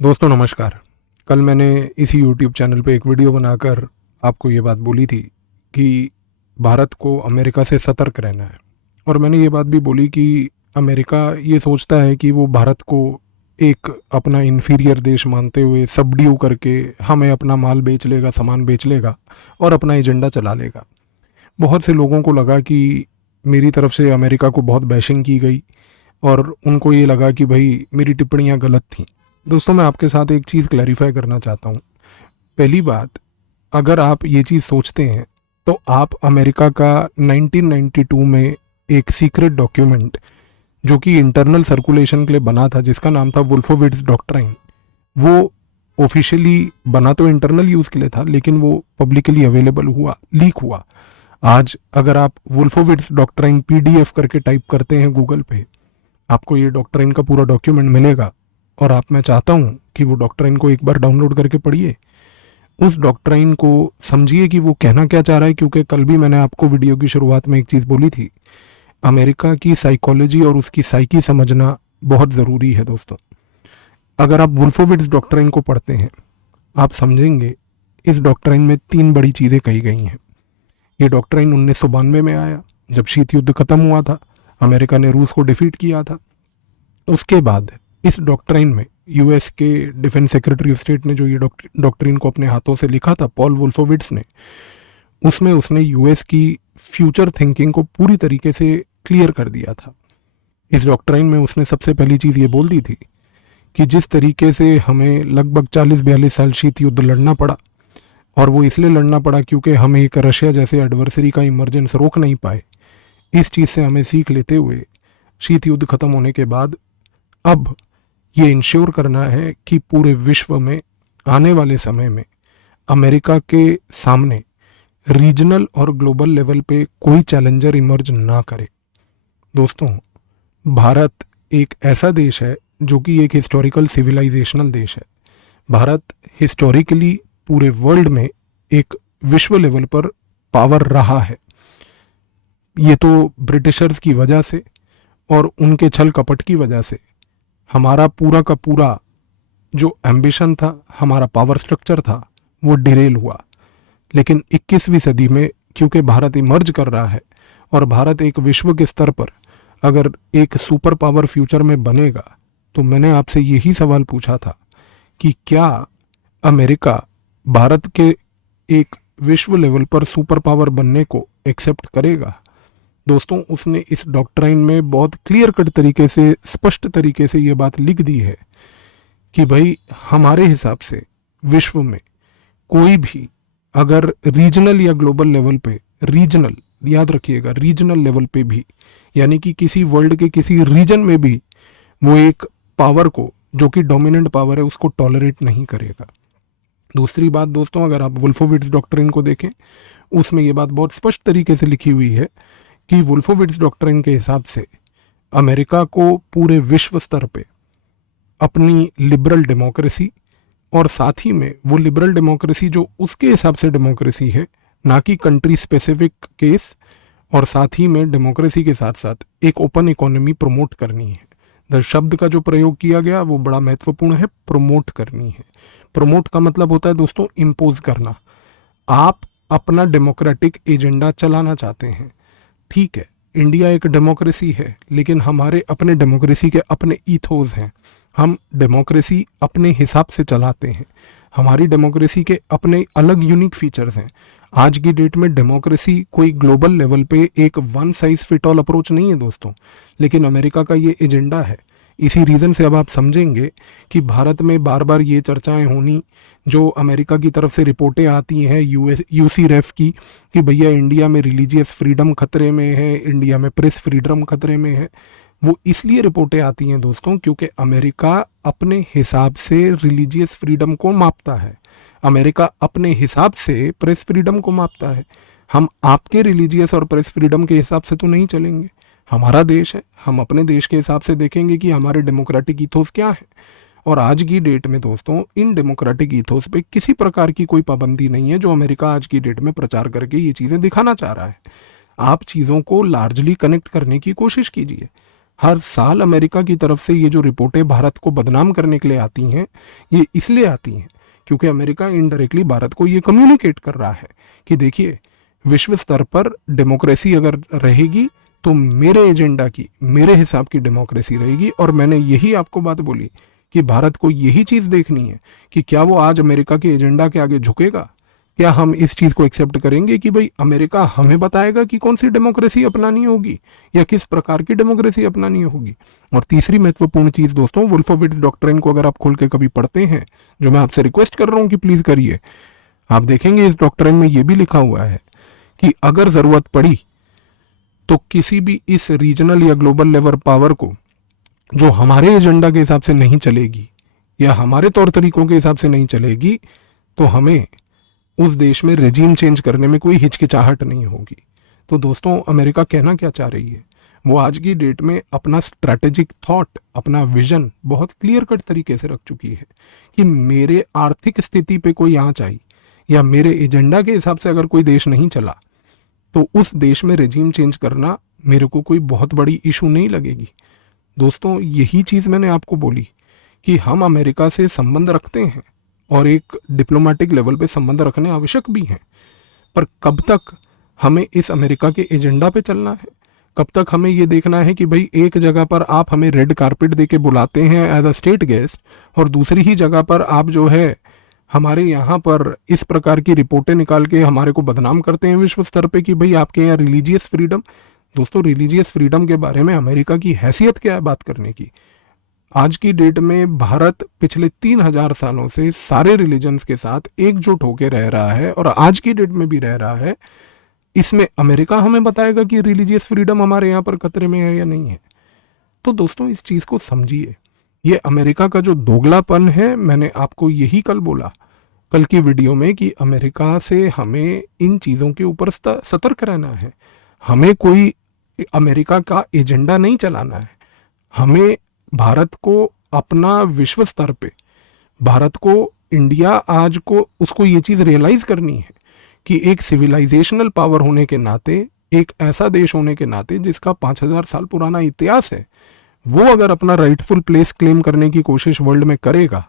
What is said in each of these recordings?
दोस्तों नमस्कार। कल मैंने इसी यूट्यूब चैनल पे एक वीडियो बनाकर आपको ये बात बोली थी कि भारत को अमेरिका से सतर्क रहना है। और मैंने ये बात भी बोली कि अमेरिका ये सोचता है कि वो भारत को एक अपना इन्फीरियर देश मानते हुए सबड्यू करके हमें अपना माल बेच लेगा, सामान बेच लेगा और अपना एजेंडा चला लेगा। बहुत से लोगों को लगा कि मेरी तरफ से अमेरिका को बहुत बैशिंग की गई और उनको ये लगा कि भाई मेरी टिप्पणियाँ गलत थीं। दोस्तों मैं आपके साथ एक चीज़ क्लैरिफाई करना चाहता हूँ। पहली बात, अगर आप ये चीज़ सोचते हैं तो आप अमेरिका का 1992 में एक सीक्रेट डॉक्यूमेंट जो कि इंटरनल सर्कुलेशन के लिए बना था, जिसका नाम था वुल्फोविट्स डॉक्ट्राइन, वो ऑफिशियली बना तो इंटरनल यूज़ के लिए था लेकिन वो पब्लिकली अवेलेबल हुआ, लीक हुआ। आज अगर आप वुल्फोविट्स डॉक्ट्राइन PDF करके टाइप करते हैं गूगल पे, आपको ये डॉक्ट्राइन का पूरा डॉक्यूमेंट मिलेगा। और मैं चाहता हूँ कि वो डॉक्ट्राइन को एक बार डाउनलोड करके पढ़िए, उस डॉक्ट्राइन को समझिए कि वो कहना क्या चाह रहा है। क्योंकि कल भी मैंने आपको वीडियो की शुरुआत में एक चीज़ बोली थी, अमेरिका की साइकोलॉजी और उसकी साइकी समझना बहुत ज़रूरी है। दोस्तों अगर आप वुल्फोविट्स डॉक्ट्राइन को पढ़ते हैं, आप समझेंगे इस डॉक्ट्राइन में 3 बड़ी चीज़ें कही गई हैं। ये डॉक्ट्राइन 1992 में आया, जब शीत युद्ध खत्म हुआ था, अमेरिका ने रूस को डिफीट किया था। उसके बाद इस डॉक्ट्राइन में यूएस के डिफेंस सेक्रेटरी ऑफ स्टेट ने जो ये डॉक्ट्रिन को अपने हाथों से लिखा था, पॉल वुल्फोविट्स ने, उसमें उसने यूएस की फ्यूचर थिंकिंग को पूरी तरीके से क्लियर कर दिया था। इस डॉक्ट्राइन में उसने सबसे पहली चीज़ ये बोल दी थी कि जिस तरीके से हमें लगभग 40-42 साल शीत युद्ध लड़ना पड़ा, और वो इसलिए लड़ना पड़ा क्योंकि हम एक रशिया जैसे एडवर्सरी का इमरजेंस रोक नहीं पाए, इस चीज़ से हमें सीख लेते हुए शीत युद्ध खत्म होने के बाद अब ये इंश्योर करना है कि पूरे विश्व में आने वाले समय में अमेरिका के सामने रीजनल और ग्लोबल लेवल पे कोई चैलेंजर इमर्ज ना करे। दोस्तों भारत एक ऐसा देश है जो कि एक हिस्टोरिकल सिविलाइजेशनल देश है। भारत हिस्टोरिकली पूरे वर्ल्ड में एक विश्व लेवल पर पावर रहा है। ये तो ब्रिटिशर्स की वजह से और उनके छल कपट की वजह से हमारा पूरा का पूरा जो एम्बिशन था, हमारा पावर स्ट्रक्चर था, वो डिरेल हुआ। लेकिन 21वीं सदी में क्योंकि भारत इमर्ज कर रहा है और भारत एक विश्व के स्तर पर अगर एक सुपर पावर फ्यूचर में बनेगा, तो मैंने आपसे यही सवाल पूछा था कि क्या अमेरिका भारत के एक विश्व लेवल पर सुपर पावर बनने को एक्सेप्ट करेगा। दोस्तों उसने इस डॉक्ट्राइन में बहुत क्लियर कट तरीके से, स्पष्ट तरीके से ये बात लिख दी है कि भाई हमारे हिसाब से विश्व में कोई भी अगर रीजनल या ग्लोबल लेवल पे, रीजनल याद रखिएगा, रीजनल लेवल पे भी, यानी कि किसी वर्ल्ड के किसी रीजन में भी वो एक पावर को जो कि डोमिनेंट पावर है उसको टॉलरेट नहीं करेगा। दूसरी बात दोस्तों, अगर आप वुल्फोविट्स डॉक्ट्रिन को देखें, उसमें ये बात बहुत स्पष्ट तरीके से लिखी हुई है कि वुल्फोविट्स डॉक्ट्रिन के हिसाब से अमेरिका को पूरे विश्व स्तर पे अपनी लिबरल डेमोक्रेसी, और साथ ही में वो लिबरल डेमोक्रेसी जो उसके हिसाब से डेमोक्रेसी है, ना कि कंट्री स्पेसिफिक केस, और साथ ही में डेमोक्रेसी के साथ साथ एक ओपन इकोनॉमी प्रमोट करनी है। द शब्द का जो प्रयोग किया गया वो बड़ा महत्वपूर्ण है, प्रमोट करनी है। प्रमोट का मतलब होता है दोस्तों इम्पोज करना। आप अपना डेमोक्रेटिक एजेंडा चलाना चाहते हैं, ठीक है, इंडिया एक डेमोक्रेसी है, लेकिन हमारे अपने डेमोक्रेसी के अपने ईथोस हैं। हम डेमोक्रेसी अपने हिसाब से चलाते हैं, हमारी डेमोक्रेसी के अपने अलग यूनिक फीचर्स हैं। आज की डेट में डेमोक्रेसी कोई ग्लोबल लेवल पे एक one size fit all approach नहीं है दोस्तों, लेकिन अमेरिका का ये एजेंडा है। इसी रीज़न से अब आप समझेंगे कि भारत में बार बार ये चर्चाएं होनी, जो अमेरिका की तरफ से रिपोर्टें आती हैं UC-REF की, कि भैया इंडिया में रिलीजियस फ्रीडम खतरे में है, इंडिया में प्रेस फ्रीडम खतरे में है। वो इसलिए रिपोर्टें आती हैं दोस्तों क्योंकि अमेरिका अपने हिसाब से रिलीजियस फ्रीडम को मापता है, अमेरिका अपने हिसाब से प्रेस फ्रीडम को मापता है। हम आपके रिलीजियस और प्रेस फ्रीडम के हिसाब से तो नहीं चलेंगे। हमारा देश है, हम अपने देश के हिसाब से देखेंगे कि हमारे डेमोक्रेटिक ईथोस क्या है। और आज की डेट में दोस्तों इन डेमोक्रेटिक ईथोस पे किसी प्रकार की कोई पाबंदी नहीं है, जो अमेरिका आज की डेट में प्रचार करके ये चीज़ें दिखाना चाह रहा है। आप चीज़ों को लार्जली कनेक्ट करने की कोशिश कीजिए। हर साल अमेरिका की तरफ से ये जो रिपोर्टें भारत को बदनाम करने के लिए आती हैं, ये इसलिए आती हैं क्योंकि अमेरिका इनडायरेक्टली भारत को ये कम्युनिकेट कर रहा है कि देखिए, विश्व स्तर पर डेमोक्रेसी अगर रहेगी तो मेरे एजेंडा की, मेरे हिसाब की डेमोक्रेसी रहेगी। और मैंने यही आपको बात बोली कि भारत को यही चीज़ देखनी है कि क्या वो आज अमेरिका के एजेंडा के आगे झुकेगा, क्या हम इस चीज़ को एक्सेप्ट करेंगे कि भाई अमेरिका हमें बताएगा कि कौन सी डेमोक्रेसी अपनानी होगी या किस प्रकार की डेमोक्रेसी अपनानी होगी। और तीसरी महत्वपूर्ण चीज़ दोस्तों, वुल्फोविट्ज डॉक्ट्रिन को अगर आप खोल के कभी पढ़ते हैं, जो मैं आपसे रिक्वेस्ट कर रहा हूँ कि प्लीज़ करिए, आप देखेंगे इस डॉक्ट्रिन में ये भी लिखा हुआ है कि अगर ज़रूरत पड़ी तो किसी भी इस रीजनल या ग्लोबल लेवल पावर को जो हमारे एजेंडा के हिसाब से नहीं चलेगी या हमारे तौर तरीकों के हिसाब से नहीं चलेगी, तो हमें उस देश में रेजीम चेंज करने में कोई हिचकिचाहट नहीं होगी। तो दोस्तों, अमेरिका कहना क्या चाह रही है? वो आज की डेट में अपना स्ट्रैटेजिक थॉट, अपना विजन बहुत क्लियर कट तरीके से रख चुकी है कि मेरे आर्थिक स्थिति पे कोई आंच आई या मेरे एजेंडा के हिसाब से अगर कोई देश नहीं चला तो उस देश में रेजीम चेंज करना मेरे को कोई बहुत बड़ी इशू नहीं लगेगी। दोस्तों, यही चीज़ मैंने आपको बोली कि हम अमेरिका से संबंध रखते हैं और एक डिप्लोमेटिक लेवल पे संबंध रखने आवश्यक भी हैं, पर कब तक हमें इस अमेरिका के एजेंडा पे चलना है? कब तक हमें ये देखना है कि भाई एक जगह पर आप हमें रेड कारपेट दे के बुलाते हैं एज अ स्टेट गेस्ट और दूसरी ही जगह पर आप जो है हमारे यहाँ पर इस प्रकार की रिपोर्टें निकाल के हमारे को बदनाम करते हैं विश्व स्तर पे कि भाई आपके यहाँ रिलीजियस फ्रीडम। दोस्तों, रिलीजियस फ्रीडम के बारे में अमेरिका की हैसियत क्या है बात करने की? आज की डेट में भारत पिछले 3000 सालों से सारे रिलीजन्स के साथ एकजुट होकर रह रहा है और आज की डेट में भी रह रहा है। इसमें अमेरिका हमें बताएगा कि रिलीजियस फ्रीडम हमारे यहाँ पर खतरे में है या नहीं है? तो दोस्तों, इस चीज़ को समझिए। ये अमेरिका का जो दोगलापन है, मैंने आपको यही कल बोला, कल की वीडियो में, कि अमेरिका से हमें इन चीज़ों के ऊपर सतर्क रहना है। हमें कोई अमेरिका का एजेंडा नहीं चलाना है। हमें भारत को अपना विश्व स्तर पे, भारत को, इंडिया आज को, उसको ये चीज़ रियलाइज़ करनी है कि एक सिविलाइजेशनल पावर होने के नाते, एक ऐसा देश होने के नाते जिसका 5000 साल पुराना इतिहास है, वो अगर अपना राइटफुल प्लेस क्लेम करने की कोशिश वर्ल्ड में करेगा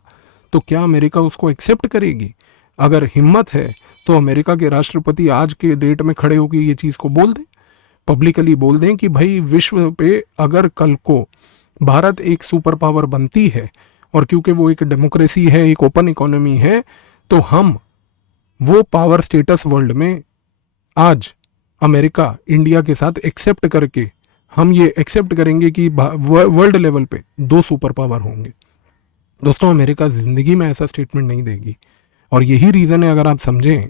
तो क्या अमेरिका उसको एक्सेप्ट करेगी? अगर हिम्मत है तो अमेरिका के राष्ट्रपति आज के डेट में खड़े होकर ये चीज़ को बोल दें, पब्लिकली बोल दें कि भाई विश्व पे अगर कल को भारत एक सुपर पावर बनती है और क्योंकि वो एक डेमोक्रेसी है, एक ओपन इकोनॉमी है, तो हम वो पावर स्टेटस वर्ल्ड में आज अमेरिका इंडिया के साथ एक्सेप्ट करके हम ये एक्सेप्ट करेंगे कि वर्ल्ड लेवल पे 2 सुपर पावर होंगे। दोस्तों, अमेरिका ज़िंदगी में ऐसा स्टेटमेंट नहीं देगी और यही रीज़न है, अगर आप समझें,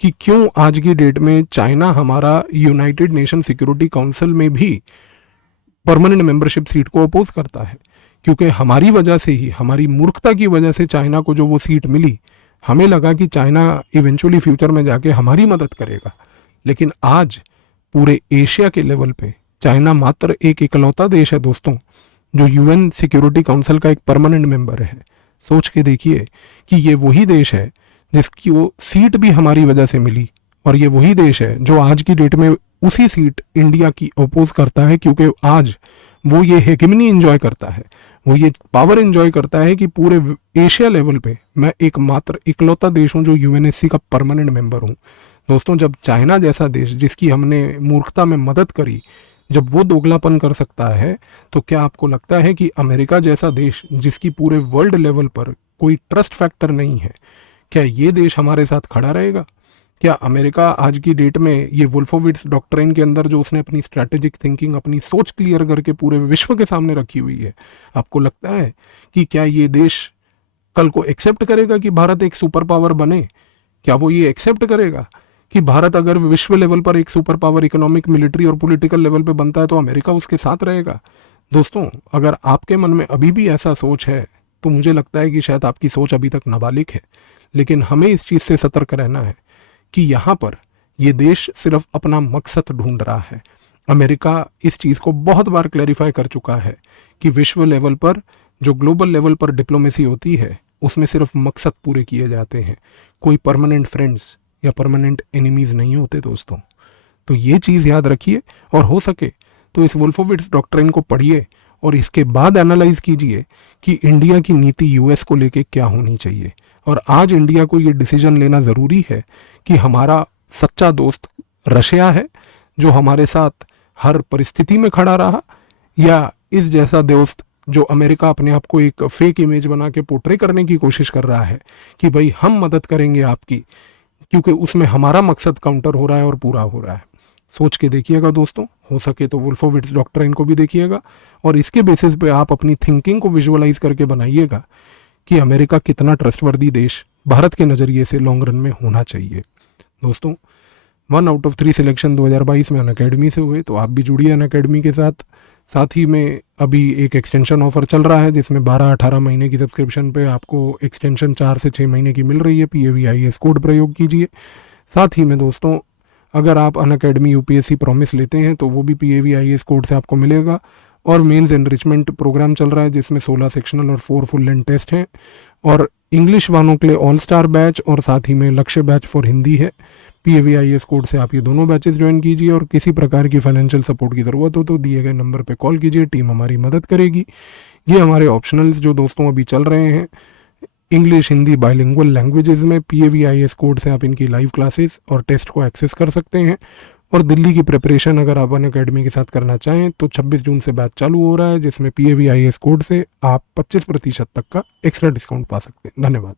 कि क्यों आज की डेट में चाइना हमारा यूनाइटेड नेशन सिक्योरिटी काउंसिल में भी परमानेंट मेंबरशिप सीट को अपोज करता है, क्योंकि हमारी वजह से ही, हमारी मूर्खता की वजह से चाइना को जो वो सीट मिली, हमें लगा कि चाइना इवेंचुअली फ्यूचर में जाके हमारी मदद करेगा। लेकिन आज पूरे एशिया के लेवल पे चाइना मात्र एक इकलौता देश है दोस्तों जो यूएन सिक्योरिटी काउंसिल का एक परमानेंट मेंबर है। सोच के देखिए कि ये वही देश है जिसकी वो सीट भी हमारी वजह से मिली, और ये वही देश है जो आज की डेट में उसी सीट इंडिया की अपोज करता है, क्योंकि आज वो ये हेगेमनी एंजॉय करता है, वो ये पावर एंजॉय करता है कि पूरे एशिया लेवल पे मैं एकमात्र इकलौता देश हूँ जो यूएनएससी का परमानेंट मेंबर हूँ। दोस्तों, जब चाइना जैसा देश, जिसकी हमने मूर्खता में मदद करी, जब वो दोगलापन कर सकता है, तो क्या आपको लगता है कि अमेरिका जैसा देश, जिसकी पूरे वर्ल्ड लेवल पर कोई ट्रस्ट फैक्टर नहीं है, क्या ये देश हमारे साथ खड़ा रहेगा? क्या अमेरिका आज की डेट में ये वुल्फोविट्ज डॉक्ट्रिन के अंदर जो उसने अपनी स्ट्रैटेजिक थिंकिंग, अपनी सोच क्लियर करके पूरे विश्व के सामने रखी हुई है, आपको लगता है कि क्या ये देश कल को एक्सेप्ट करेगा कि भारत एक सुपर पावर बने? क्या वो ये एक्सेप्ट करेगा कि भारत अगर विश्व लेवल पर एक सुपर पावर इकोनॉमिक, मिलिट्री और पॉलिटिकल लेवल पे बनता है तो अमेरिका उसके साथ रहेगा? दोस्तों, अगर आपके मन में अभी भी ऐसा सोच है तो मुझे लगता है कि शायद आपकी सोच अभी तक नाबालिग है। लेकिन हमें इस चीज़ से सतर्क रहना है कि यहाँ पर ये देश सिर्फ अपना मकसद ढूंढ रहा है। अमेरिका इस चीज़ को बहुत बार क्लैरिफाई कर चुका है कि विश्व लेवल पर, जो ग्लोबल लेवल पर डिप्लोमेसी होती है, उसमें सिर्फ मकसद पूरे किए जाते हैं, कोई परमानेंट फ्रेंड्स या परमानेंट एनिमीज़ नहीं होते दोस्तों। तो ये चीज़ याद रखिए, और हो सके तो इस वुल्फोविट्स डॉक्ट्रिन को पढ़िए और इसके बाद एनालाइज कीजिए कि इंडिया की नीति यूएस को लेके क्या होनी चाहिए। और आज इंडिया को ये डिसीजन लेना ज़रूरी है कि हमारा सच्चा दोस्त रशिया है जो हमारे साथ हर परिस्थिति में खड़ा रहा, या इस जैसा दोस्त जो अमेरिका अपने आप को एक फेक इमेज बना के पोर्ट्रे करने की कोशिश कर रहा है कि भाई हम मदद करेंगे आपकी, क्योंकि उसमें हमारा मकसद काउंटर हो रहा है और पूरा हो रहा है। सोच के देखिएगा दोस्तों, हो सके तो वुल्फोविट्स डॉक्ट्रिन को भी देखिएगा और इसके बेसिस पे आप अपनी थिंकिंग को विजुअलाइज करके बनाइएगा कि अमेरिका कितना ट्रस्टवर्दी देश भारत के नज़रिए से लॉन्ग रन में होना चाहिए। दोस्तों 1 आउट ऑफ 3 सिलेक्शन 2022 में अनअकैडमी से हुए, तो आप भी जुड़िए अनअकैडमी के साथ। साथ ही में अभी एक एक्सटेंशन ऑफर चल रहा है जिसमें 12-18 महीने की सब्सक्रिप्शन पे आपको एक्सटेंशन 4 से 6 महीने की मिल रही है। PAVIS कोड प्रयोग कीजिए। साथ ही में दोस्तों अगर आप अनअकैडमी UPSC प्रॉमिस लेते हैं तो वो भी PAVIS कोड से आपको मिलेगा। और मेंस एनरिचमेंट प्रोग्राम चल रहा है जिसमें 16 सेक्शनल और 4 फुल लेंथ टेस्ट हैं। और इंग्लिश वालों के लिए ऑल स्टार बैच और साथ ही में लक्ष्य बैच फॉर हिंदी है। PAVIS कोड से आप ये दोनों बैचेस ज्वाइन कीजिए और किसी प्रकार की फाइनेंशियल सपोर्ट की ज़रूरत हो तो दिए गए नंबर पे कॉल कीजिए, टीम हमारी मदद करेगी। ये हमारे ऑप्शनल्स जो दोस्तों अभी चल रहे हैं इंग्लिश हिंदी बाइलिंगुअल लैंग्वेजेस में, PAVIS कोड से आप इनकी लाइव क्लासेस और टेस्ट को एक्सेस कर सकते हैं। और दिल्ली की प्रिपरेशन अगर आप अनअकैडमी के साथ करना चाहें तो 26 जून से बैच चालू हो रहा है जिसमें PAVIS कोड से आप 25% तक का एक्स्ट्रा डिस्काउंट पा सकते हैं। धन्यवाद।